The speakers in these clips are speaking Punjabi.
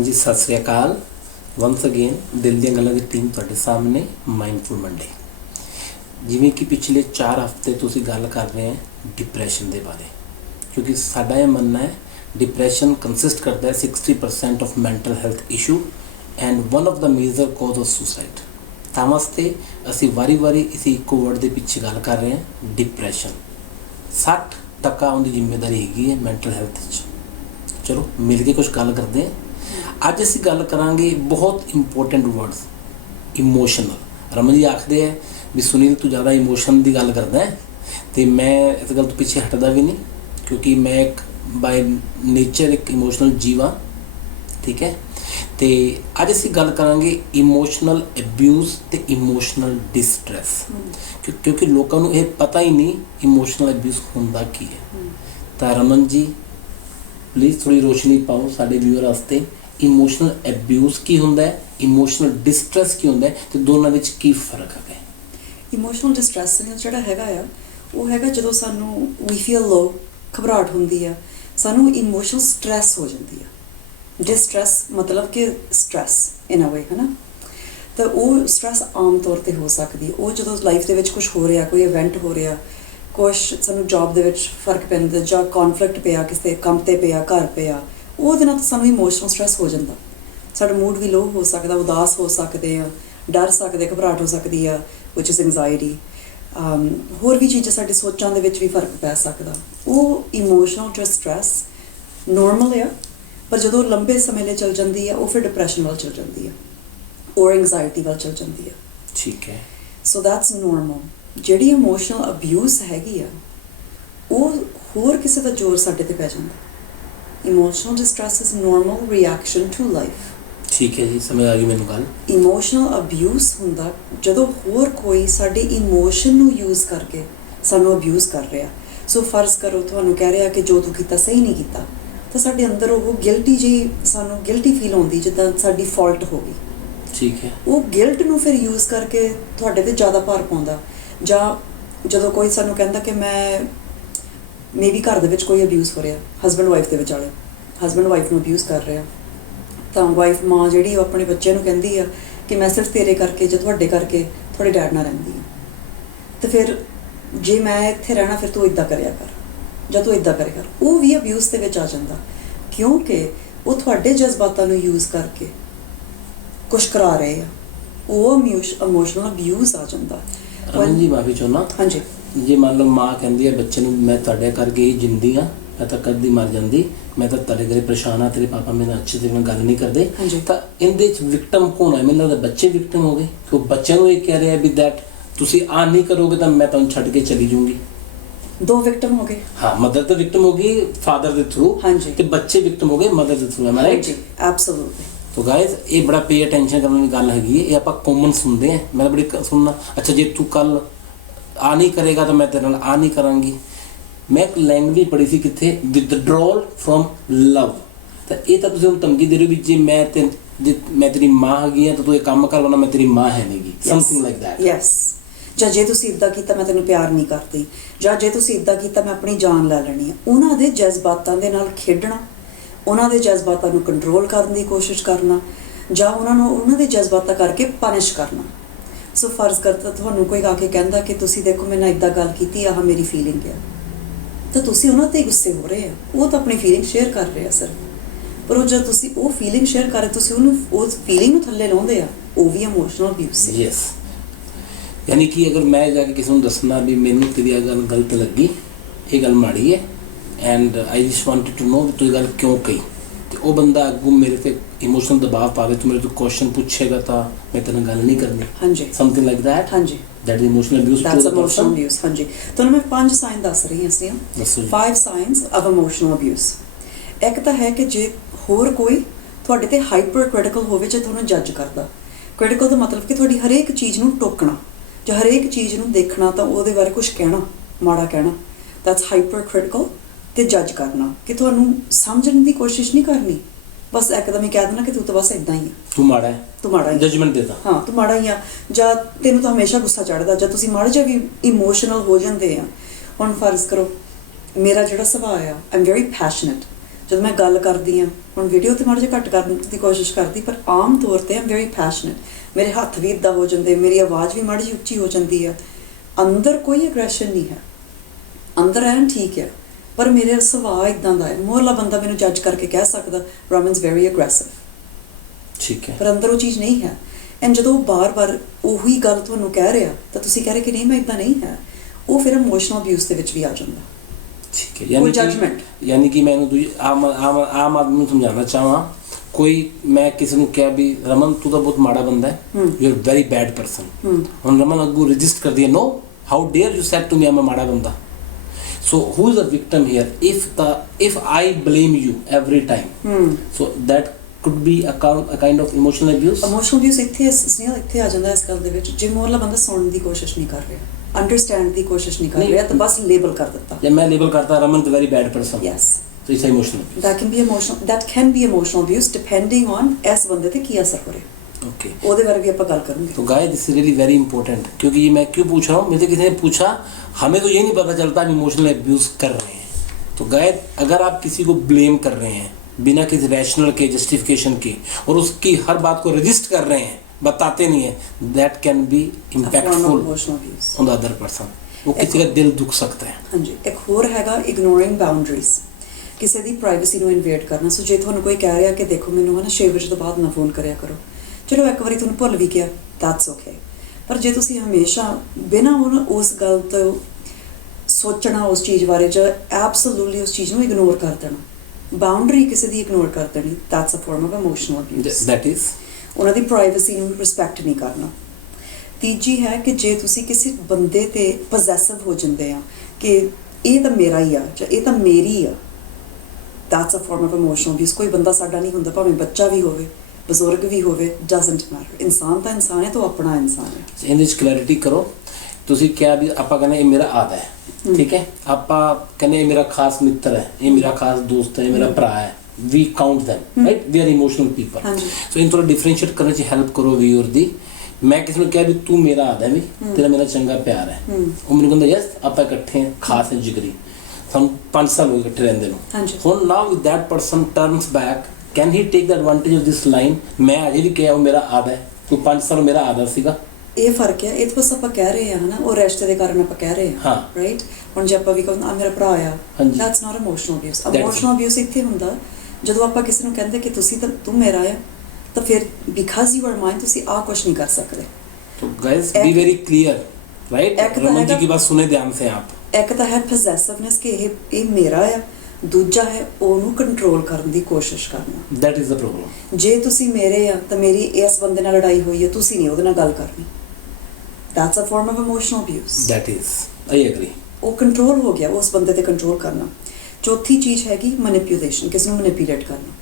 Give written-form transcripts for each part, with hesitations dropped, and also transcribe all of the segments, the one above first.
हाँ जी, सत श्री अकाल। वंस अगेन दिल ਦੀਆਂ ਗੱਲਾਂ ਦੀ ਟੀਮ ਤੁਹਾਡੇ ਸਾਹਮਣੇ ਮਾਈਂਡਫੁਲ ਮੰਡੇ। ਜਿਵੇਂ ਕਿ ਪਿਛਲੇ 4 ਹਫ਼ਤੇ ਤੁਸੀਂ ਗੱਲ ਕਰ ਰਹੇ ਹਾਂ ਡਿਪਰੈਸ਼ਨ ਦੇ ਬਾਰੇ, ਕਿਉਂਕਿ ਸਾਡਾ ਇਹ ਮੰਨਣਾ ਹੈ डिप्रेशन कंसिस्ट करता है 60% of mental health issue and one of the major cause of suicide. ਤਾਂ ਵਾਸਤੇ ਅਸੀਂ ਵਾਰੀ ਇਸੇ ਇੱਕੋ ਵਰਡ ਦੇ ਪਿੱਛੇ ਗੱਲ ਕਰ ਰਹੇ ਹਾਂ डिप्रेशन। 60% ਉਹਦੀ ਜ਼ਿੰਮੇਵਾਰੀ ਹੈਗੀ ਹੈ ਮੈਂਟਲ ਹੈਲਥ 'ਚ। ਚਲੋ ਮਿਲ ਕੇ ਕੁਝ ਗੱਲ ਕਰਦੇ ਹਾਂ। ਅੱਜ ਅਸੀਂ ਗੱਲ ਕਰਾਂਗੇ ਬਹੁਤ important words emotional. Raman ji ਆਖਦੇ ਹੈ ਵੀ ਸੁਨੀਲ ਤੂੰ ਜ਼ਿਆਦਾ ਇਮੋਸ਼ਨ ਦੀ ਗੱਲ ਕਰਦਾ ਹੈ, ਤੇ ਮੈਂ ਇਸ ਗੱਲ ਤੋਂ ਪਿੱਛੇ ਹਟਦਾ ਵੀ ਨਹੀਂ, ਕਿਉਂਕਿ ਮੈਂ ਇੱਕ ਬਾਏ ਨੇਚਰ ਇੱਕ ਇਮੋਸ਼ਨਲ ਜੀਵ ਹਾਂ। ਠੀਕ ਹੈ, ਤੇ ਅੱਜ ਅਸੀਂ ਗੱਲ ਕਰਾਂਗੇ ਇਮੋਸ਼ਨਲ ਅਬਿਊਜ਼ ਤੇ ਇਮੋਸ਼ਨਲ ਡਿਸਟ੍ਰੈਸ, ਕਿਉਂਕਿ ਲੋਕਾਂ ਨੂੰ ਇਹ ਪਤਾ ਹੀ ਨਹੀਂ ਇਮੋਸ਼ਨਲ ਅਬਿਊਜ਼ ਹੁੰਦਾ ਕੀ ਹੈ। ਤਾਂ ਰਮਨ ਜੀ ਪਲੀਜ਼ ਥੋੜ੍ਹੀ ਰੋਸ਼ਨੀ ਪਾਓ ਸਾਡੇ ਵਿਊਅਰ ਵਾਸਤੇ, ਇਮੋਸ਼ਨਲ ਅਬਿਊਜ਼ ਕੀ ਹੁੰਦਾ ਹੈ, ਇਮੋਸ਼ਨਲ ਡਿਸਟ੍ਰੈਸ ਕੀ ਹੁੰਦਾ ਹੈ, ਤੇ ਦੋਨਾਂ ਵਿੱਚ ਕੀ ਫਰਕ ਹੈ? ਇਮੋਸ਼ਨਲ ਡਿਸਟ੍ਰੈਸ ਜਿਹੜਾ ਹੈਗਾ ਆ ਉਹ ਹੈਗਾ ਜਦੋਂ ਸਾਨੂੰ ਵੀ ਫੀਲ ਲੋ, ਘਬਰਾਹਟ ਹੁੰਦੀ ਆ, ਸਾਨੂੰ ਇਮੋਸ਼ਨਲ ਸਟ੍ਰੈਸ ਹੋ ਜਾਂਦੀ ਆ। ਡਿਸਟ੍ਰੈਸ ਮਤਲਬ ਕਿ ਸਟ੍ਰੈਸ ਇਨ ਅ ਵੇ, ਹੈ ਨਾ। ਤਾਂ ਉਹ ਸਟ੍ਰੈਸ ਆਮ ਤੌਰ 'ਤੇ ਹੋ ਸਕਦੀ, ਉਹ ਜਦੋਂ ਲਾਈਫ ਦੇ ਵਿੱਚ ਕੁਝ ਹੋ ਰਿਹਾ, ਕੋਈ ਇਵੈਂਟ ਹੋ ਰਿਹਾ, ਕੁਛ ਸਾਨੂੰ ਜੌਬ ਦੇ ਵਿੱਚ ਫਰਕ ਪੈਂਦਾ, ਜਾਂ ਕੌਨਫਲਿਕਟ ਪਿਆ, ਕਿਸੇ ਕੰਮ 'ਤੇ ਪਿਆ, ਘਰ ਪਿਆ, ਉਹਦੇ ਨਾਲ ਸਾਨੂੰ ਇਮੋਸ਼ਨਲ ਸਟ੍ਰੈਸ ਹੋ ਜਾਂਦਾ। ਸਾਡਾ ਮੂਡ ਵੀ ਲੋ ਹੋ ਸਕਦਾ, ਉਦਾਸ ਹੋ ਸਕਦੇ ਆ, ਡਰ ਸਕਦੇ, ਘਬਰਾਹਟ ਹੋ ਸਕਦੀ ਆ, ਵਿਚ ਇਜ਼ ਐਂਗਜ਼ਾਇਟੀ। ਹੋਰ ਵੀ ਚੀਜ਼ਾਂ ਸਾਡੇ ਸੋਚਾਂ ਦੇ ਵਿੱਚ ਵੀ ਫਰਕ ਪੈ ਸਕਦਾ। ਉਹ ਇਮੋਸ਼ਨਲ ਡਿਸਟ੍ਰੈਸ ਨੋਰਮਲ ਆ, ਪਰ ਜਦੋਂ ਲੰਬੇ ਸਮੇਂ ਲਈ ਚੱਲ ਜਾਂਦੀ ਆ ਉਹ ਫਿਰ ਡਿਪਰੈਸ਼ਨ ਵੱਲ ਚੱਲ ਜਾਂਦੀ ਆ, ਔਰ ਐਂਗਜ਼ਾਇਟੀ ਵੱਲ ਚੱਲ ਜਾਂਦੀ ਆ। ਠੀਕ ਹੈ, ਸੋ ਦੈਟਸ ਨੋਰਮਲ। ਜਿਹੜੀ ਇਮੋਸ਼ਨਲ ਅਬਿਊਜ਼ ਹੈਗੀ ਆ ਉਹ ਹੋਰ ਕਿਸੇ ਦਾ ਜ਼ੋਰ ਸਾਡੇ 'ਤੇ ਪੈ ਜਾਂਦਾ। Emotional distress is normal reaction to life. ਠੀਕ ਹੈ ਜੀ, ਸਮਝ ਆ ਗਈ ਮੈਨੂੰ ਗੱਲ। ਇਮੋਸ਼ਨਲ ਅਬਿਊਜ਼ ਹੁੰਦਾ ਜਦੋਂ ਹੋਰ ਕੋਈ ਸਾਡੇ ਇਮੋਸ਼ਨ ਨੂੰ ਯੂਜ਼ ਕਰਕੇ ਸਾਨੂੰ ਅਬਿਊਜ਼ ਕਰ ਰਿਹਾ। ਸੋ ਫਰਜ਼ ਕਰੋ ਤੁਹਾਨੂੰ ਕਹਿ ਰਿਹਾ ਕਿ ਜੋ ਤੂੰ ਕੀਤਾ ਸਹੀ ਨਹੀਂ ਕੀਤਾ, ਤਾਂ ਸਾਡੇ ਅੰਦਰ ਉਹ ਗਿਲਟੀ ਜਿਹੀ, ਸਾਨੂੰ ਗਿਲਟੀ ਫੀਲ ਹੁੰਦੀ ਜਿੱਦਾਂ ਸਾਡੀ ਫਾਲਟ ਹੋ ਗਈ। ਠੀਕ ਹੈ, ਉਹ ਗਿਲਟ ਨੂੰ ਫਿਰ ਯੂਜ਼ ਕਰਕੇ ਤੁਹਾਡੇ 'ਤੇ ਜ਼ਿਆਦਾ ਭਾਰ ਪਾਉਂਦਾ। ਜਾਂ ਜਦੋਂ ਕੋਈ ਸਾਨੂੰ ਕਹਿੰਦਾ ਕਿ ਮੇਬੀ ਘਰ ਦੇ ਵਿੱਚ ਕੋਈ ਅਬਿਊਜ਼ ਹੋ ਰਿਹਾ, ਹਸਬੈਂਡ ਵਾਈਫ ਦੇ ਵਿਚਾਲੇ, ਹਸਬੈਂਡ ਵਾਈਫ ਨੂੰ ਅਬਿਊਜ਼ ਕਰ ਰਿਹਾ, ਤਾਂ ਵਾਈਫ ਮਾਂ ਜਿਹੜੀ ਉਹ ਆਪਣੇ ਬੱਚੇ ਨੂੰ ਕਹਿੰਦੀ ਆ ਕਿ ਮੈਂ ਸਿਰਫ ਤੇਰੇ ਕਰਕੇ ਜਾਂ ਤੁਹਾਡੇ ਕਰਕੇ ਤੁਹਾਡੇ ਡੈਡ ਨਾਲ ਰਹਿੰਦੀ ਹਾਂ, ਅਤੇ ਫਿਰ ਜੇ ਮੈਂ ਇੱਥੇ ਰਹਿਣਾ ਫਿਰ ਤੂੰ ਇੱਦਾਂ ਕਰਿਆ ਕਰ, ਜਾਂ ਤੂੰ ਇੱਦਾਂ ਕਰਿਆ ਕਰ। ਉਹ ਵੀ ਅਬਿਊਜ਼ ਦੇ ਵਿੱਚ ਆ ਜਾਂਦਾ, ਕਿਉਂਕਿ ਉਹ ਤੁਹਾਡੇ ਜਜ਼ਬਾਤਾਂ ਨੂੰ ਯੂਜ਼ ਕਰਕੇ ਕੁਛ ਕਰਾ ਰਹੇ ਆ। ਉਹ ਇਮੋਸ਼ਨਲ ਅਬਿਊਜ਼ ਆ ਜਾਂਦਾ। ਰਮਨ ਜੀ ਮਾਫੀ ਚਾਹੁੰਦਾ। ਹਾਂਜੀ, ਜੇ ਮੰਨ ਲਓ ਮਾਂ ਕਹਿੰਦੀ ਹੈ ਬੱਚੇ ਨੂੰ ਮੈਂ ਤੁਹਾਡੇ ਕਰਕੇ ਹੀ ਜਿੰਦੀ ਹਾਂ, ਮੈਂ ਤਾਂ ਕਦੀ ਮਰ ਜਾਂਦੀ, ਮੈਂ ਤਾਂ ਤੁਹਾਡੇ ਘਰੇ ਪਰੇਸ਼ਾਨ ਹਾਂ, ਤੇਰੇ ਪਾਪਾ ਮੇਰੇ ਨਾਲ ਅੱਛੇ ਤਰੀਕੇ ਨਾਲ ਗੱਲ ਨਹੀਂ ਕਰਦੇ, ਤਾਂ ਇਹਦੇ 'ਚ ਵਿਕਟਮ ਕੌਣ ਹੈ? ਮੈਨੂੰ ਲੱਗਦਾ ਬੱਚੇ ਵਿਕਟਮ ਹੋ ਗਏ, ਕਿ ਉਹ ਬੱਚਿਆਂ ਨੂੰ ਇਹ ਕਹਿ ਰਿਹਾ ਵੀ ਦੈਟ ਤੁਸੀਂ ਆ ਨਹੀਂ ਕਰੋਗੇ ਤਾਂ ਮੈਂ ਤੁਹਾਨੂੰ ਛੱਡ ਕੇ ਚਲੀ ਜਾਊਂਗੀ। ਦੋ ਵਿਕਟਮ ਹੋ ਗਏ। ਹਾਂ, ਮਦਰ ਤਾਂ ਵਿਕਟਮ ਹੋ ਗਈ ਫਾਦਰ ਦੇ ਥਰੂ, ਤੇ ਬੱਚੇ ਵਿਕਟਮ ਹੋ ਗਏ ਮਦਰ ਦੇ ਥਰੂ। ਹੈ ਰਾਈਟ? ਐਬਸੋਲੂਟਲੀ। तो गाइज ये बड़ा पे अटेंशन करने की गल हैगी है, ये आप कॉमन सुनते हैं। मैं तो बड़ी सुनना, अच्छा जे तू कल आ नहीं करेगा तो मैं तेरे नाल आ नहीं करांगी। मैं एक लैंग्वेज पढ़ी सी कितने, विदड्रॉल फ्रॉम लव। तो ये तो तुम धमकी दे रहे हो भी जे मैं तेरी माँ हैगी है तो तू ये काम कर, वरना मैं तेरी माँ है नहीं, समथिंग लाइक दैट। यस। ਜਾਂ ਜੇ ਤੁਸੀਂ ਇੱਦਾਂ ਕੀਤਾ ਮੈਂ ਤੈਨੂੰ ਪਿਆਰ ਨਹੀਂ ਕਰਦੀ, ਜਾਂ ਜੇ ਤੁਸੀਂ ਇੱਦਾਂ ਕੀਤਾ ਮੈਂ ਆਪਣੀ ਜਾਨ ਲੈ ਲੈਣੀ ਹੈ। ਉਹਨਾਂ ਦੇ ਜਜ਼ਬਾਤਾਂ ਦੇ ਨਾਲ ਖੇਡਣਾ, ਉਹਨਾਂ ਦੇ ਜਜ਼ਬਾਤਾਂ ਨੂੰ ਕੰਟਰੋਲ ਕਰਨ ਦੀ ਕੋਸ਼ਿਸ਼ ਕਰਨਾ, ਜਾਂ ਉਹਨਾਂ ਦੇ ਜਜ਼ਬਾਤਾਂ ਕਰਕੇ ਪਨਿਸ਼ ਕਰਨਾ। ਸੋ ਫਰਜ਼ ਕਰਤਾ ਤੁਹਾਨੂੰ ਕੋਈ ਆ ਕੇ ਕਹਿੰਦਾ ਕਿ ਤੁਸੀਂ ਦੇਖੋ ਮੇਰੇ ਨਾਲ ਇੱਦਾਂ ਗੱਲ ਕੀਤੀ, ਆਹ ਮੇਰੀ ਫੀਲਿੰਗ ਹੈ, ਤਾਂ ਤੁਸੀਂ ਉਹਨਾਂ 'ਤੇ ਗੁੱਸੇ ਹੋ ਰਹੇ ਆ। ਉਹ ਤਾਂ ਆਪਣੀ ਫੀਲਿੰਗ ਸ਼ੇਅਰ ਕਰ ਰਹੇ ਆ ਸਿਰਫ, ਪਰ ਉਹ ਜਦ ਤੁਸੀਂ ਉਹ ਫੀਲਿੰਗ ਸ਼ੇਅਰ ਕਰ ਰਹੇ, ਤੁਸੀਂ ਉਹਨੂੰ ਉਸ ਫੀਲਿੰਗ ਨੂੰ ਥੱਲੇ ਲਾਉਂਦੇ ਆ, ਉਹ ਵੀ ਇਮੋਸ਼ਨਲ ਅਬਿਊਜ਼ ਹੈ। ਯੈਸ, ਯਾਨੀ ਕਿ ਅਗਰ ਮੈਂ ਜਾ ਕੇ ਕਿਸੇ ਨੂੰ ਦੱਸਣਾ ਵੀ ਮੈਨੂੰ ਤੇਰੀ ਇਹ ਗੱਲ ਗਲਤ ਲੱਗੀ, ਇਹ ਗੱਲ ਮਾੜੀ ਹੈ, and I just wanted to know ਤੂੰ ਇਹ ਗੱਲ ਕਿਉਂ ਕਹੀ, ਤੇ ਉਹ ਬੰਦਾ ਅੱਗੋਂ ਮੇਰੇ 'ਤੇ ਇਮੋਸ਼ਨਲ ਦਬਾਅ ਪਾਵੇ, ਤੂੰ ਮੇਰੇ ਤੋਂ ਕੁਐਸਚਨ ਪੁੱਛੇਗਾ ਤਾਂ ਮੈਂ ਤੈਨੂੰ ਗੱਲ ਨਹੀਂ ਕਰਨੀ। ਹਾਂਜੀ, ਸਮਥਿੰਗ ਲਾਈਕ ਦੈਟ। ਹਾਂਜੀ, that is emotional abuse. That's emotional abuse. ਹਾਂਜੀ, ਤੁਹਾਨੂੰ ਮੈਂ 5 ਸਾਈਨ ਦੱਸ ਰਹੀ ਹਾਂ। ਅਸੀਂ 5 ਸਾਈਨਸ ਆਫ ਇਮੋਸ਼ਨਲ ਅਬਿਊਜ਼। ਇੱਕ ਤਾਂ ਹੈ ਕਿ ਜੇ ਹੋਰ ਕੋਈ ਤੁਹਾਡੇ 'ਤੇ ਹਾਈਪਰ ਕ੍ਰਿਟੀਕਲ ਹੋਵੇ, ਜੇ ਤੁਹਾਨੂੰ ਜੱਜ ਕਰਦਾ। ਕ੍ਰਿਟੀਕਲ ਦਾ ਮਤਲਬ ਕਿ ਤੁਹਾਡੀ ਹਰੇਕ ਚੀਜ਼ ਨੂੰ ਟੋਕਣਾ, ਜਾਂ ਹਰੇਕ ਚੀਜ਼ ਨੂੰ ਦੇਖਣਾ, ਤਾਂ ਉਹਦੇ ਬਾਰੇ ਕੁਛ ਕਹਿਣਾ, ਮਾੜਾ ਕਹਿਣਾ। That's hyper critical. ਤੇ ਜੱਜ ਕਰਨਾ, ਕਿ ਤੁਹਾਨੂੰ ਸਮਝਣ ਦੀ ਕੋਸ਼ਿਸ਼ ਨਹੀਂ ਕਰਨੀ, ਬਸ ਇੱਕਦਮ ਹੀ ਕਹਿ ਦੇਣਾ ਕਿ ਤੂੰ ਤਾਂ ਬਸ ਇੱਦਾਂ ਹੀ ਆ, ਤੂੰ ਮਾੜਾ ਹੈ, ਤੂੰ ਮਾੜਾ ਹੀ, ਜਜਮੈਂਟ ਦੇਦਾ, ਹਾਂ ਤੂੰ ਮਾੜਾ ਹੀ ਆ, ਜਾਂ ਤੈਨੂੰ ਤਾਂ ਹਮੇਸ਼ਾ ਗੁੱਸਾ ਚੜ੍ਹਦਾ, ਜਾਂ ਤੁਸੀਂ ਮਾੜਾ ਜਿਹਾ ਵੀ ਇਮੋਸ਼ਨਲ ਹੋ ਜਾਂਦੇ ਆ। ਹੁਣ ਫਰਜ਼ ਕਰੋ ਮੇਰਾ ਜਿਹੜਾ ਸੁਭਾਅ ਆ, ਆਈ ਐਮ ਵੈਰੀ ਪੈਸ਼ਨੇਟ, ਜਦੋਂ ਮੈਂ ਗੱਲ ਕਰਦੀ ਹਾਂ, ਹੁਣ ਵੀਡੀਓ ਤੇ ਮਾੜਾ ਜਿਹਾ ਘੱਟ ਕਰਨ ਦੀ ਕੋਸ਼ਿਸ਼ ਕਰਦੀ, ਪਰ ਆਮ ਤੌਰ ਤੇ ਆਮ ਵੈਰੀ ਪੈਸ਼ਨੇਟ, ਮੇਰੇ ਹੱਥ ਵੀ ਇੱਦਾਂ ਹੋ ਜਾਂਦੇ, ਮੇਰੀ ਆਵਾਜ਼ ਵੀ ਮਾੜੀ ਜਿਹੀ ਉੱਚੀ ਹੋ ਜਾਂਦੀ ਆ। ਅੰਦਰ ਕੋਈ ਐਗਰੈਸ਼ਨ ਨਹੀਂ ਹੈ, ਅੰਦਰ ਐਨ ਠੀਕ ਹੈ, ਪਰ ਮੇਰੇ ਸੁਭਾਅ ਇੱਦਾਂ ਦਾ ਹੈ। ਮੋਹਰਲਾ ਬੰਦਾ ਮੈਨੂੰ ਜੱਜ ਕਰਕੇ ਕਹਿ ਸਕਦਾ ਰਮਨ's very aggressive, ਠੀਕ ਹੈ, ਪਰ ਅੰਦਰ ਉਹ ਚੀਜ਼ ਨਹੀਂ ਹੈ। ਐਂਡ ਜਦੋਂ ਉਹ ਬਾਰ-ਬਾਰ ਉਹੀ ਗੱਲ ਤੁਹਾਨੂੰ ਕਹਿ ਰਿਹਾ ਤਾਂ ਤੁਸੀਂ ਕਹਿ ਰਹੇ ਕਿ ਨਹੀਂ ਮੈਂ ਇੱਦਾਂ ਨਹੀਂ ਹੈ, ਉਹ ਫਿਰ ਇਮੋਸ਼ਨਲ ਅਬਿਊਜ਼ ਦੇ ਵਿੱਚ ਵੀ ਆ ਜਾਂਦਾ। ਠੀਕ ਹੈ, ਕੋਈ ਜਜਮੈਂਟ, ਯਾਨੀ ਕਿ ਮੈਨੂੰ ਆਮ ਆਦਮੀ ਨੂੰ ਸਮਝਾਉਣਾ ਚਾਹਾਂ, ਕੋਈ ਮੈਂ ਕਿਸੇ ਨੂੰ ਕਿਹਾ ਵੀ ਰਮਨ ਤੂੰ ਤਾਂ ਬਹੁਤ ਮਾੜਾ ਬੰਦਾ ਹੈ, you are very bad person, ਹੁਣ ਰਮਨ ਅੱਗੋਂ ਰਜਿਸਟ ਕਰਦੀ ਹੈ, no how dare you said to me ਮੈਂ ਮਾੜਾ ਬੰਦਾ। So who is the victim here? If I blame you every time, so that could be a kind of emotional abuse. Emotional abuse ਇੱਥੇ ਆ ਜਾਂਦਾ ਇਸ ਗੱਲ ਦੇ ਵਿੱਚ, ਜੇ ਮੋਰਲਾ ਬੰਦਾ ਸੁਣਨ ਦੀ ਕੋਸ਼ਿਸ਼ ਨਹੀਂ ਕਰ ਰਿਹਾ, ਅੰਡਰਸਟੈਂਡ ਦੀ ਕੋਸ਼ਿਸ਼ ਨਹੀਂ ਕਰ ਰਿਹਾ, ਤਾਂ ਬਸ ਲੇਬਲ ਕਰ ਦਿੱਤਾ। ਜੇ ਮੈਂ ਲੇਬਲ ਕਰਤਾ Raman is very bad person, yes, so it's emotional abuse. that can be emotional abuse depending on ਇਸ ਬੰਦੇ ਤੇ ਕੀ ਅਸਰ ਹੋ ਰਿਹਾ। ओके, ਉਹਦੇ बारे भी ਆਪਾਂ ਗੱਲ करेंगे। तो guys this is really very important, क्योंकि ये मैं क्यों पूछ रहा हूँ, मुझे किसी ने पूछा, हमें तो ये नहीं पता चलता हम इमोशनल अब्यूज़ कर रहे हैं। तो गाइस अगर आप किसी को ब्लेम कर रहे हैं बिना किसी रैशनल के जस्टिफिकेशन के और उसकी हर बात को रजिस्ट कर रहे हैं, बताते नहीं है, that can be impactful on the other person, वो किसी का दिल दुख सकता है। हाँ जी, एक होर हैगा इग्नोरिंग बाउंड्रीज, ਕਿਸੇ ਦੀ ਪ੍ਰਾਈਵੇਸੀ ਨੂੰ ਇਨਵੇਟ ਕਰਨਾ। ਸੋ ਜੇ ਤੁਹਾਨੂੰ ਕੋਈ ਕਹਿ ਰਿਹਾ ਕਿ ਦੇਖੋ ਮੈਨੂੰ ਹੈ ਨਾ 6 ਵਜੇ ਤੋਂ ਬਾਅਦ ਨਾ ਫੋਨ ਕਰਿਆ ਕਰੋ, ਚਲੋ ਇੱਕ ਵਾਰੀ ਤੁਹਾਨੂੰ ਭੁੱਲ ਵੀ ਗਿਆ, ਦੈਟਸ ਓਕੇ, ਪਰ ਜੇ ਤੁਸੀਂ ਹਮੇਸ਼ਾ ਬਿਨਾਂ ਉਸ ਗੱਲ ਤੋਂ ਸੋਚਣਾ ਉਸ ਚੀਜ਼ ਬਾਰੇ, ਜਾਂ ਐਬਸੋਲੂਟਲੀ ਉਸ ਚੀਜ਼ ਨੂੰ ਇਗਨੋਰ ਕਰ ਦੇਣਾ, ਬਾਉਂਡਰੀ ਕਿਸੇ ਦੀ ਇਗਨੋਰ ਕਰ ਦੇਣੀ, that's a form of emotional abuse. That is ਉਹਨਾਂ ਦੀ ਪ੍ਰਾਈਵੇਸੀ ਨੂੰ ਰਿਸਪੈਕਟ ਨਹੀਂ ਕਰਨਾ। ਤੀਜੀ ਹੈ ਕਿ ਜੇ ਤੁਸੀਂ ਕਿਸੇ ਬੰਦੇ ਤੇ ਪੋਜੈਸਿਵ ਹੋ ਜਾਂਦੇ ਆ ਕਿ ਇਹ ਤਾਂ ਮੇਰਾ ਹੀ ਆ ਜਾਂ ਇਹ ਤਾਂ ਮੇਰੀ ਆ, that's a form of emotional abuse। ਕੋਈ ਬੰਦਾ ਸਾਡਾ ਨਹੀਂ ਹੁੰਦਾ, ਭਾਵੇਂ ਬੱਚਾ ਵੀ ਹੋਵੇ, ਬਜ਼ੁਰਗ ਵੀ ਹੋਵੇ, doesn't matter, ਇਨਸਾਨ ਤਾਂ ਇਨਸਾਨ ਹੈ, ਤਾਂ ਆਪਣਾ ਇਨਸਾਨ ਹੈ। ਇਹਦੇ ਵਿੱਚ ਕਲੈਰਿਟੀ ਕਰੋ, ਤੁਸੀਂ ਕਿਹਾ ਵੀ ਆਪਾਂ ਕਹਿੰਦੇ ਇਹ ਮੇਰਾ ਆਦਾ ਹੈ, ਠੀਕ ਹੈ, ਆਪਾਂ ਕਹਿੰਦੇ ਇਹ ਮੇਰਾ ਖਾਸ ਮਿੱਤਰ ਹੈ, ਇਹ ਮੇਰਾ ਖਾਸ ਦੋਸਤ ਹੈ, ਇਹ ਮੇਰਾ ਭਰਾ ਹੈ, we count them, right, we are emotional people। so ਇਹਨੂੰ ਥੋੜਾ ਡਿਫਰੈਂਸ਼ੀਏਟ ਕਰਨ 'ਚ ਹੈਲਪ ਕਰੋ ਵੀਰ ਦੀ। ਮੈਂ ਕਿਸੇ ਨੂੰ ਕਿਹਾ ਵੀ ਤੂੰ ਮੇਰਾ ਆਦਾ ਵੀ, ਤੇਰਾ ਮੇਰਾ ਚੰਗਾ ਪਿਆਰ ਹੈ, ਉਹ ਮੈਨੂੰ ਕਹਿੰਦਾ ਯਸ ਆਪਾਂ ਇਕੱਠੇ ਹਾਂ, ਖਾਸ ਹੈ, ਜਿਗਰੀ, ਸਾਨੂੰ 5 ਸਾਲ ਹੋ ਗਏ ਇਕੱਠੇ ਰਹਿੰਦੇ ਨੂੰ। ਹੁਣ now if that person turns back, can he take the advantage of this line, ਮੈਂ ਅਜੇ ਵੀ ਕਿਹਾ ਉਹ ਮੇਰਾ ਆਦਾ ਹੈ, ਤੂੰ 5 ਸਾਲ ਮੇਰਾ ਆਦਾ ਸੀਗਾ। ਇਹ ਫਰਕ ਹੈ, ਇਹ ਤਾਂ ਬਸ ਆਪਾਂ ਕਹਿ ਰਹੇ ਹਾਂ ਨਾ, ਉਹ ਰਿਸ਼ਤੇ ਦੇ ਕਾਰਨ ਆਪਾਂ ਕਹਿ ਰਹੇ ਹਾਂ, ਰਾਈਟ। ਹੁਣ ਜੇ ਆਪਾਂ ਵੀ ਕਹਿੰਦੇ ਆ ਮੇਰਾ ਭਰਾ ਆ, that's not emotional abuse. Emotional abuse ਇੱਥੇ ਹੁੰਦਾ ਜਦੋਂ ਆਪਾਂ ਕਿਸੇ ਨੂੰ ਕਹਿੰਦੇ ਕਿ ਤੂੰ ਮੇਰਾ ਆ, ਤਾਂ ਫਿਰ ਬਿਕਾਜ਼ ਯੂ ਆਰ ਮਾਈਨ ਤੁਸੀਂ ਆਹ ਕੁਛ ਨਹੀਂ ਕਰ ਸਕਦੇ। तो guys be very clear, right, Raman ji की बात सुने ध्यान से आप। ਇੱਕ ਤਾਂ ਹੈ ਪੋਜੈਸਿਵਨੈਸ ਕਿ ਇਹ ਮੇਰਾ ਆ, ਦੂਜਾ ਹੈ ਉਹਨੂੰ ਕੰਟਰੋਲ ਕਰਨ ਦੀ ਕੋਸ਼ਿਸ਼ ਕਰਨਾ। That is the problem. ਜੇ ਤੁਸੀਂ ਮੇਰੇ ਆ ਤਾਂ ਮੇਰੀ ਇਸ ਬੰਦੇ ਨਾਲ ਲੜਾਈ ਹੋਈ ਹੈ, ਤੁਸੀਂ ਨਹੀਂ ਉਹਦੇ ਨਾਲ ਗੱਲ ਕਰਨੀ, that's a form of emotional abuse. That is, I agree, ਉਹ ਕੰਟਰੋਲ ਹੋ ਗਿਆ, ਉਸ ਬੰਦੇ ਤੇ ਕੰਟਰੋਲ ਕਰਨਾ। ਚੌਥੀ ਚੀਜ਼ ਹੈਗੀ ਮੈਨੀਪੂਲੇਸ਼ਨ, ਕਿਸੇ ਨੂੰ ਮੈਨੀਪੂਲੇਟ ਕਰਨਾ,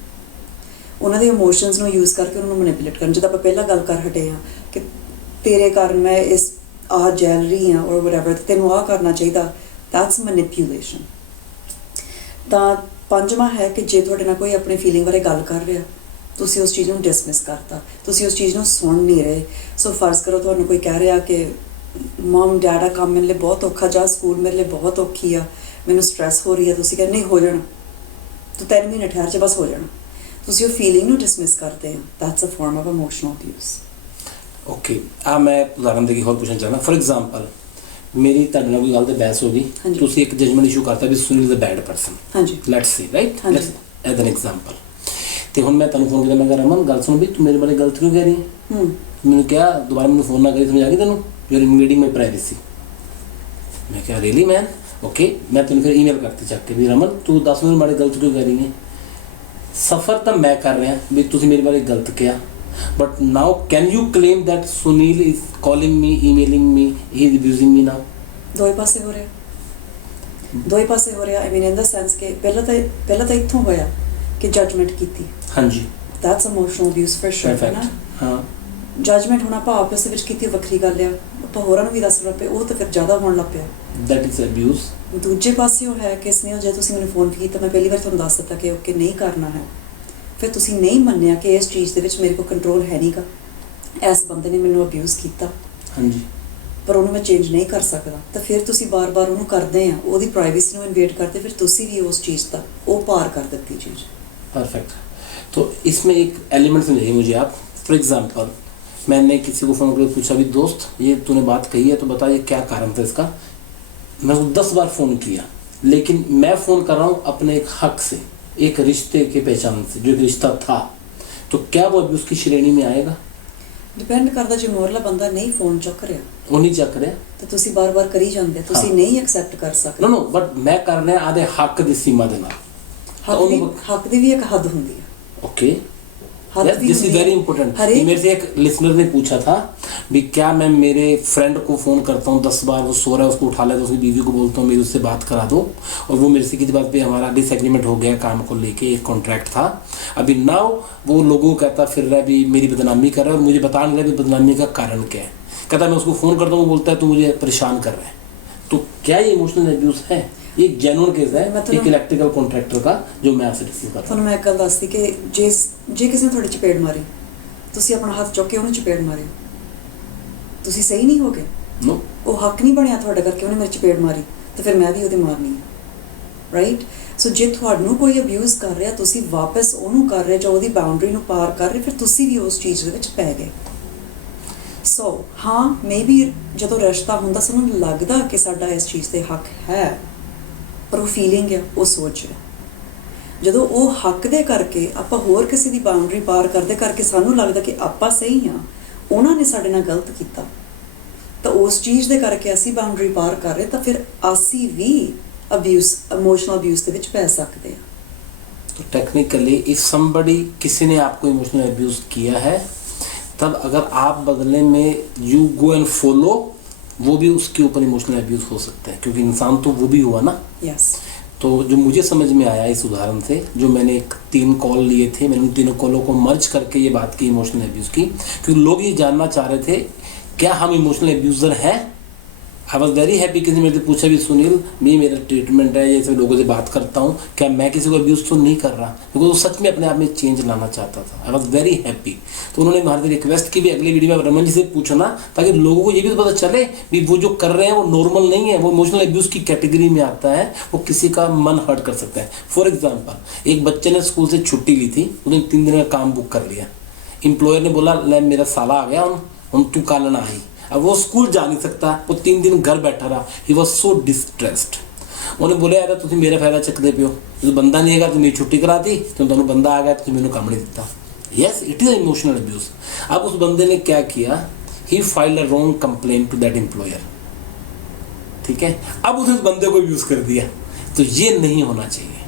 ਉਹਨਾਂ ਦੇ ਇਮੋਸ਼ਨਸ ਨੂੰ ਯੂਜ਼ ਕਰਕੇ ਉਹਨਾਂ ਨੂੰ ਮੈਨੀਪੂਲੇਟ ਕਰਨਾ। ਜਿੱਦਾਂ ਆਪਾਂ ਪਹਿਲਾਂ ਗੱਲ ਕਰ ਹਟੇ ਹਾਂ ਕਿ ਤੇਰੇ ਕਾਰਨ ਮੈਂ ਇਸ ਆਹ ਜੈਲਰੀ ਆ ਔਰ ਵਟਐਵਰ, ਤੈਨੂੰ ਆਹ ਕਰਨਾ ਚਾਹੀਦਾ, ਦੈਟਸ ਮੈਨੀਪੂਲੇਸ਼ਨ। ਤਾਂ ਪੰਜਵਾਂ ਹੈ ਕਿ ਜੇ ਤੁਹਾਡੇ ਨਾਲ ਕੋਈ ਆਪਣੀ ਫੀਲਿੰਗ ਬਾਰੇ ਗੱਲ ਕਰ ਰਿਹਾ, ਤੁਸੀਂ ਉਸ ਚੀਜ਼ ਨੂੰ ਡਿਸਮਿਸ ਕਰਤਾ, ਤੁਸੀਂ ਉਸ ਚੀਜ਼ ਨੂੰ ਸੁਣ ਨਹੀਂ ਰਹੇ। ਸੋ ਫਰਜ਼ ਕਰੋ ਤੁਹਾਨੂੰ ਕੋਈ ਕਹਿ ਰਿਹਾ ਕਿ ਮਮ ਡੈਡ ਆ ਕੰਮ ਮੇਰੇ ਲਈ ਬਹੁਤ ਔਖਾ, ਜਾਂ ਸਕੂਲ ਮੇਰੇ ਲਈ ਬਹੁਤ ਔਖੀ ਆ, ਮੈਨੂੰ ਸਟ੍ਰੈਸ ਹੋ ਰਹੀ ਆ, ਤੁਸੀਂ ਕਹਿੰਦੇ ਨਹੀਂ ਹੋ ਜਾਣਾ, ਤੂੰ 3 ਮਹੀਨੇ ਠਹਿਰ 'ਚ ਬਸ ਹੋ ਜਾਣਾ, ਤੁਸੀਂ ਉਹ ਫੀਲਿੰਗ ਨੂੰ ਡਿਸਮਿਸ ਕਰਦੇ ਹੋ, that's a form of emotional abuse. Okay, ਮੈਂ ਉਦਾਹਰਨ ਦੇ ਕੇ ਹੋਰ ਪੁੱਛਣਾ ਚਾਹੁੰਦਾ। ਫੋਰ ਐਗਜ਼ਾਮਪਲ ਮੇਰੀ ਤੁਹਾਡੇ ਨਾਲ ਕੋਈ ਗੱਲ ਤੇ ਬਹਿਸ ਹੋ ਗਈ, ਤੁਸੀਂ ਇੱਕ ਜਜਮੈਂਟ ਇਸ਼ੂ ਕਰਤਾ ਵੀ Sunil is a bad person, ਹਾਂਜੀ, let's say, right, let's as an example. ਤੇ ਹੁਣ ਮੈਂ ਤੁਹਾਨੂੰ ਫੋਨ ਕੀਤਾ, ਮੈਂ ਕਿਹਾ ਰਮਨ ਗੱਲ ਸੁਣ ਵੀ ਤੂੰ ਮੇਰੇ ਬਾਰੇ ਗਲਤ ਕਿਉਂ ਕਹਿ ਰਹੀ ਹੈ? ਮੈਨੂੰ ਕਿਹਾ ਦੁਬਾਰਾ ਮੈਨੂੰ ਫੋਨ ਨਾ ਕਰੀ, ਸਮਝ ਆ ਗਈ ਤੈਨੂੰ, ਯੂ ਆਰ ਇਨਵੇਡਿੰਗ ਮਾਈ ਪ੍ਰਾਈਵੇਸੀ। ਮੈਂ ਕਿਹਾ ਰੀਅਲੀ ਮੈਨ, ਓਕੇ। ਮੈਂ ਤੈਨੂੰ ਫਿਰ ਈਮੇਲ ਕਰਤੀ ਚੱਕ ਕੇ ਵੀ ਰਮਨ ਤੂੰ ਦੱਸ ਮੇਰੇ ਬਾਰੇ ਗਲਤ ਕਿਉਂ ਕਹਿ ਰਹੀ ਹੈ? ਸਫਰ ਤਾਂ ਮੈਂ ਕਰ ਰਿਹਾ ਵੀ ਤੁਸੀਂ ਮੇਰੇ ਬਾਰੇ ਗਲਤ ਕਿਹਾ, but now can you claim that Sunil is calling me, emailing me, he is abusing me now? ਦੋਏ ਪਾਸੇ ਹੋ ਰਿਹਾ। I mean in the sense ਕਿ ਪਹਿਲਾਂ ਤਾਂ ਇੱਥੋਂ ਹੋਇਆ ਕਿ ਜਜਮੈਂਟ ਕੀਤੀ, ਹਾਂਜੀ, that's emotional abuse for sure, ਹੈ ਨਾ। ਹਾਂ, ਜਜਮੈਂਟ ਹੁਣ ਆਪਾਂ ਆਪਸ ਦੇ ਵਿੱਚ ਕੀਤੀ ਵੱਖਰੀ ਗੱਲ ਆ, ਆਪਾਂ ਹੋਰਾਂ ਨੂੰ ਵੀ ਦੱਸ ਰਹੇ ਪਏ, ਉਹ ਤਾਂ ਫਿਰ ਜ਼ਿਆਦਾ ਹੋਣ ਲੱਗ ਪਿਆ, that is abuse। ਦੂਜੇ ਪਾਸੇ ਉਹ ਹੈ ਕਿ ਇਸਨੇ ਜੇ ਤੁਸੀਂ ਮੈਨੂੰ ਫੋਨ ਕੀਤਾ, ਮੈਂ ਪਹਿਲੀ ਵਾਰ ਤੁਹਾਨੂੰ ਦੱਸ ਦਿੱਤਾ ਕਿ ਓਕੇ ਨਹੀਂ ਕਰਨਾ ਹੈ, ਫਿਰ ਤੁਸੀਂ ਨਹੀਂ ਮੰਨਿਆ ਕਿ ਇਸ ਚੀਜ਼ ਦੇ ਵਿੱਚ ਮੇਰੇ ਕੋਲ ਕੰਟਰੋਲ ਹੈ ਨਹੀਂਗਾ, ਇਸ ਬੰਦੇ ਨੇ ਮੈਨੂੰ ਅਬਿਊਜ਼ ਕੀਤਾ, ਹਾਂਜੀ, ਪਰ ਉਹਨੂੰ ਮੈਂ ਚੇਂਜ ਨਹੀਂ ਕਰ ਸਕਦਾ, ਤਾਂ ਫਿਰ ਤੁਸੀਂ ਬਾਰ-ਬਾਰ ਉਹਨੂੰ ਕਰਦੇ ਆ, ਉਹਦੀ ਪ੍ਰਾਈਵੇਸੀ ਨੂੰ ਇਨਵੇਡ ਕਰਦੇ, ਫਿਰ ਤੁਸੀਂ ਵੀ ਉਸ ਚੀਜ਼ ਦਾ ਉਹ ਪਾਰ ਕਰ ਦਿੱਤੀ चीज़। परफेक्ट। तो इसमें एक एलिमेंट समझाइए मुझे आप। फॉर एग्जांपल मैंने किसी को फ़ोन करके पूछा, भी दोस्त ये तूने बात कही है तो बता ये क्या कारण था इसका। मैं उसको 10 बार फ़ोन किया, लेकिन मैं फ़ोन कर रहा हूँ अपने एक हक से, एक रिश्ते के पहचान से, जो एक रिश्ता था, तो क्या वो अभी उसकी श्रेणी में आएगा? ਡਿਪੈਂਡ ਕਰਦਾ, ਜੇ ਮੋਰਲਾ ਬੰਦਾ ਨਹੀਂ ਫੋਨ ਚੁੱਕ ਰਿਹਾ वो नहीं चक रहा। ਤਾਂ ਤੁਸੀਂ ਬਾਰ-ਬਾਰ ਕਰੀ ਜਾਂਦੇ, ਤੁਸੀਂ ਹਾਂ। ਨਹੀਂ ਐਕਸੈਪਟ ਕਰ ਸਕਦੇ। नो नो, बट मैं कर रहा आधे हक की सीमा देना। ਹੱਕ ਦੀ ਵੀ ਇੱਕ ਹੱਦ ਹੁੰਦੀ ਹੈ। ओके, हद भी दिस इज होनी है। Very important. हर एक- मेरे से एक लिसनर ने पूछा था भी क्या मैं मेरे फ्रेंड को फ़ोन करता हूँ 10 बार, वो सो रहा है, उसको उठा लेता हूँ, उसकी बीवी को बोलता हूँ मेरी उससे बात करा दो, और वो मेरे से किसी बात पे हमारा डिसएग्रीमेंट हो गया, काम को लेके एक कॉन्ट्रैक्ट था, अभी नाउ वो लोगों को कहता फिर रहा है भी मेरी बदनामी कर रहा है और मुझे बता नहीं रहा भी बदनामी का कारण क्या है। कहता मैं उसको फ़ोन करता हूँ, वो बोलता है तू मुझे परेशान कर रहा है। तो क्या ये इमोशनल एब्यूज़ है? ये एक जेन्युइन केस है, मतलब- एक इलेक्ट्रिकल कॉन्ट्रैक्टर का, जो मैं आपसे डिस्कस कर रहा ਤੁਹਾਨੂੰ ਮੈਂ ਇੱਕ ਗੱਲ ਦੱਸਦੀ ਕਿ ਜੇ ਕਿਸੇ ਨੇ ਤੁਹਾਡੀ ਚਪੇੜ ਮਾਰੀ, ਤੁਸੀਂ ਆਪਣਾ ਹੱਥ ਚੁੱਕ ਕੇ ਉਹਨੂੰ ਚਪੇੜ ਮਾਰੀ, ਤੁਸੀਂ ਸਹੀ ਨਹੀਂ ਹੋਗੇ। हूँ। नो, ਉਹ ਹੱਕ ਨਹੀਂ ਬਣਿਆ ਤੁਹਾਡਾ ਕਰਕੇ ਉਹਨੇ ਮੇਰੀ ਚਪੇੜ ਮਾਰੀ, ਤਾਂ ਫਿਰ ਮੈਂ ਵੀ ਉਹਦੇ ਮਾਰਨੀ ਹੈ, ਰਾਈਟ। ਸੋ ਜੇ ਤੁਹਾਨੂੰ ਕੋਈ ਅਬਿਊਜ਼ ਕਰ ਰਿਹਾ, ਤੁਸੀਂ ਵਾਪਸ ਉਹਨੂੰ ਕਰ ਰਹੇ ਜਾਂ ਉਹਦੀ ਬਾਉਂਡਰੀ ਨੂੰ ਪਾਰ ਕਰ ਰਹੇ, ਫਿਰ ਤੁਸੀਂ ਵੀ ਉਸ ਚੀਜ਼ ਦੇ ਵਿੱਚ ਪੈ ਗਏ। ਸੋ ਹਾਂ, ਮੇਬੀ ਜਦੋਂ ਰਿਸ਼ਤਾ ਹੁੰਦਾ ਸਾਨੂੰ ਲੱਗਦਾ ਕਿ ਸਾਡਾ ਇਸ ਚੀਜ਼ ਤੇ ਹੱਕ ਹੈ, ਪਰ ਉਹ ਫੀਲਿੰਗ ਹੈ, ਉਹ ਸੋਚ ਹੈ। ਜਦੋਂ ਉਹ ਹੱਕ ਦੇ ਕਰਕੇ ਆਪਾਂ ਹੋਰ ਕਿਸੇ ਦੀ ਬਾਉਂਡਰੀ ਪਾਰ ਕਰਦੇ ਕਰਕੇ ਸਾਨੂੰ ਲੱਗਦਾ ਕਿ ਆਪਾਂ ਸਹੀ ਹਾਂ, ਉਹਨਾਂ ਨੇ ਸਾਡੇ ਨਾਲ ਗਲਤ ਕੀਤਾ, ਤਾਂ ਉਸ ਚੀਜ਼ ਦੇ ਕਰਕੇ ਅਸੀਂ ਬਾਉਂਡਰੀ ਪਾਰ ਕਰ ਰਹੇ, ਤਾਂ ਫਿਰ ਅਸੀਂ ਵੀ ਅਬਿਊਜ਼, ਇਮੋਸ਼ਨਲ ਅਬਿਊਜ਼ ਦੇ ਵਿੱਚ ਪੈ ਸਕਦੇ ਹਾਂ। तो टेक्निकली इफ समबडी, किसी ने आपको इमोशनल अब्यूज़ किया है, तब अगर आप बदले में यू गो एंड फॉलो, वो भी उसके ऊपर इमोशनल अब्यूज़ हो सकता है, क्योंकि इंसान तो वो भी हुआ ना। यस। तो जो मुझे समझ में आया इस उदाहरण से, जो मैंने 3 कॉल लिए थे, मैंने उन 3 कॉलों को मर्ज करके ये बात की इमोशनल अब्यूज़ की, क्योंकि लोग ये जानना चाह रहे थे क्या हम इमोशनल अब्यूज़र हैं। आई वॉज वेरी हैप्पी, किसी ने मेरे से पूछा भी सुनील मैं मेरा ट्रीटमेंट है, ये सब लोगों से बात करता हूँ, क्या मैं किसी को अब्यूज़ तो नहीं कर रहा, क्योंकि वो सच में अपने आप में चेंज लाना चाहता था। I was very happy. तो उन्होंने हमारे से रिक्वेस्ट की भी अगली वीडियो में रमन जी से पूछना, ताकि लोगों को ये भी तो पता चले भी वो जो कर रहे हैं वो नॉर्मल नहीं है, वो इमोशनल अब्यूज़ की कैटेगरी में आता है, वो किसी का मन हर्ट कर सकता है। फॉर एग्जाम्पल एक बच्चे ने स्कूल से छुट्टी ली थी, उसने 3 दिन का काम बुक कर लिया, एम्प्लॉयर ने बोला ले मेरा साला आ गया हम तू कल ना आई, अब वो स्कूल जा नहीं सकता, वो 3 दिन घर बैठा रहा, ही वॉज सो डिस्ट्रेस्ड। उन्हें बोले यार तुम मेरा फायदा चकते पे हो, जो बंदा नहीं है तुम मेरी छुट्टी कराती, तो तुम बंदा आ गया तो मैंने काम नहीं दिता। Yes, it is emotional abuse. अब उस बंदे ने क्या किया, he filed a wrong complaint to that employer, ठीक है। अब उसने उस बंदे को यूज़ कर दिया, तो ये नहीं होना चाहिए।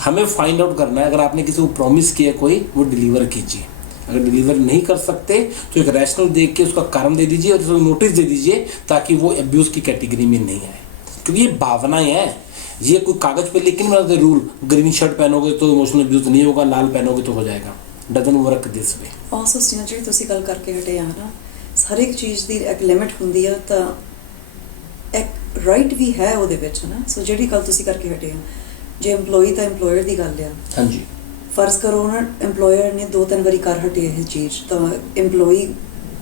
हमें फाइंड आउट करना है, अगर आपने किसी को प्रॉमिस किया कोई, वो डिलीवर कीजिए। अगर डिलीवर नहीं कर सकते तो एक रैशनल देख के उसका कारण दे दीजिए और उसको नोटिस दे दीजिए, ताकि वो अब्यूज़ की कैटेगरी में नहीं आए, क्योंकि ये भावनाएं हैं, ये कोई कागज़ पे लिख के नहीं बनाते रूल, ग्रीन शर्ट पहनोगे तो इमोशनल अब्यूज़ नहीं होगा, लाल पहनोगे तो हो जाएगा। Doesn't work this way. Also ਸੀਨਾ ਜਿਹੜੀ ਤੁਸੀਂ ਗੱਲ ਕਰਕੇ ਹਟੇ ਆ ਨਾ, ਹਰ ਇੱਕ ਚੀਜ਼ ਦੀ ਇੱਕ ਲਿਮਿਟ ਹੁੰਦੀ ਆ, ਤਾਂ ਇੱਕ ਰਾਈਟ ਵੀ ਹੈ ਉਹਦੇ ਵਿੱਚ ਨਾ। ਸੋ ਜਿਹੜੀ ਗੱਲ ਤੁਸੀਂ ਕਰਕੇ ਹਟੇ ਆ, ਜੇ EMPLOYEE ਤਾਂ EMPLOYER ਦੀ ਗੱਲ ਆ, हाँ जी, ਫਰਜ਼ ਕਰੋ ਉਹਨਾਂ EMPLOYER ਨੇ 2-3 ਵਾਰੀ ਕਰ ਹਟੇ ਇਹ ਚੀਜ਼, ਤਾਂ EMPLOYEE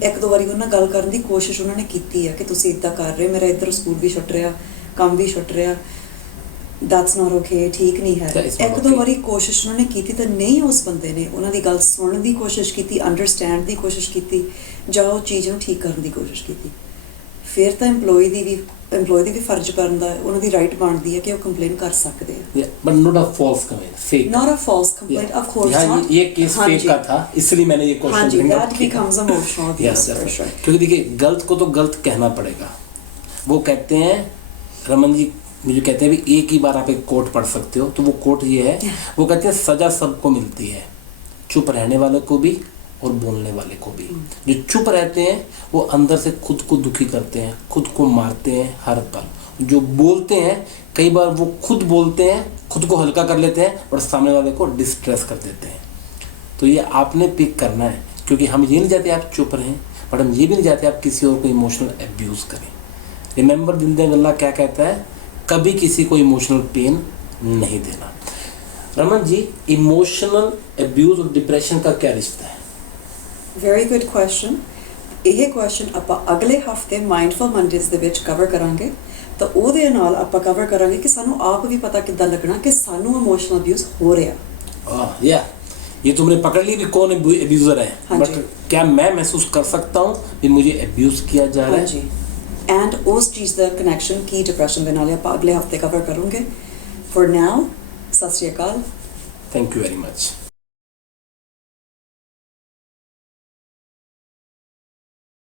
1-2 ਵਾਰੀ ਉਹਨਾਂ ਨਾਲ ਗੱਲ ਕਰਨ ਦੀ ਕੋਸ਼ਿਸ਼ ਉਹਨਾਂ ਨੇ ਕੀਤੀ ਆ ਕਿ ਤੁਸੀਂ ਇੱਦਾਂ ਕਰ ਰਹੇ, ਮੇਰਾ ਇੱਧਰ ਸਕੂਲ ਵੀ ਛੁੱਟ ਰਿਹਾ, ਕੰਮ ਵੀ ਛੁੱਟ ਰਿਹਾ, ਦੈਟਸ ਨਾਟ ਓਕੇ, ਠੀਕ ਨਹੀਂ ਹੈ। That is not 1-2 okay. ਵਾਰੀ ਕੋਸ਼ਿਸ਼ ਉਹਨਾਂ ਨੇ ਕੀਤੀ, ਤਾਂ ਨਹੀਂ ਉਸ ਬੰਦੇ ਨੇ ਉਹਨਾਂ ਦੀ ਗੱਲ ਸੁਣਨ ਦੀ ਕੋਸ਼ਿਸ਼ ਕੀਤੀ, ਅੰਡਰਸਟੈਂਡ ਦੀ ਕੋਸ਼ਿਸ਼ ਕੀਤੀ, ਜਾਂ ਉਹ ਚੀਜ਼ ਨੂੰ ਠੀਕ ਕਰਨ ਦੀ ਕੋਸ਼ਿਸ਼ ਕੀਤੀ, ਫਿਰ ਤਾਂ EMPLOYEE ਦੀ ਵੀ ਫਰਜ਼ ਬਣਦਾ, ਉਹਨਾਂ ਦੀ ਰਾਈਟ ਬਣਦੀ ਹੈ ਕਿ ਉਹ ਕੰਪਲੇਨ ਕਰ ਸਕਦੇ ਆ। yeah, but not a false complaint, fake। Not a false complaint, Yeah. of course यहाँ not। ये केस हाँ फेक जी। का था, इसलिए मैंने ये हाँ क्वेश्चन जी, bring up that किया। becomes emotional abuse, Yes, for yes, sure। क्योंकि देखिए गलत को तो गलत कहना पड़ेगा। वो कहते हैं, रमन जी मुझे कहते हैं भी एक ही बार आप एक कोट पढ़ सकते हो, तो वो कोट ये है, वो कहते हैं सजा सबको मिलती है, चुप रहने वाले को भी और बोलने वाले को भी। जो चुप रहते हैं वो अंदर से खुद को दुखी करते हैं, खुद को मारते हैं हर पल। जो बोलते हैं कई बार वो खुद बोलते हैं, खुद को हल्का कर लेते हैं और सामने वाले को डिस्ट्रेस कर देते हैं। तो ये आपने पिक करना है, क्योंकि हम ये नहीं चाहते आप चुप रहें, बट हम ये भी नहीं चाहते आप किसी और को इमोशनल अब्यूज़ करें। रिमेंबर, दिल दे गल्ला क्या कहता है, कभी किसी को इमोशनल पेन नहीं देना। रमन जी, इमोशनल अब्यूज़ और डिप्रेशन का क्या रिश्ता है? Very good question। ਇਹ ਕੁਐਸਚਨ ਆਪਾਂ ਅਗਲੇ ਹਫਤੇ ਮਾਈਂਡਫੁਲ ਮੰਡੇਜ਼ ਦੇ ਵਿੱਚ ਕਵਰ ਕਰਾਂਗੇ। ਤਾਂ ਉਹਦੇ ਨਾਲ ਆਪਾਂ ਕਵਰ ਕਰਾਂਗੇ ਕਿ ਸਾਨੂੰ ਆਪ ਵੀ ਪਤਾ ਕਿੱਦਾਂ ਲੱਗਣਾ ਕਿ ਸਾਨੂੰ ਇਮੋਸ਼ਨਲ ਅਬਿਊਜ਼ ਹੋ ਰਿਹਾ। या ये तुमने पकड़ ली भी कौन अब्यूज़र है, हाँ बट जी। क्या मैं महसूस कर सकता हूँ कि मुझे अब्यूज़ किया जा रहा है। ਹਾਂਜੀ ਐਂਡ ਉਸ ਚੀਜ਼ ਦਾ ਕਨੈਕਸ਼ਨ ਕੀ ਡਿਪਰੈਸ਼ਨ ਦੇ ਨਾਲ ਹੈ, ਆਪਾਂ ਅਗਲੇ ਹਫਤੇ ਕਵਰ ਕਰਾਂਗੇ। ਫॉर नाउ ਸਤਿ ਸ਼੍ਰੀ ਅਕਾਲ। Thank you very much.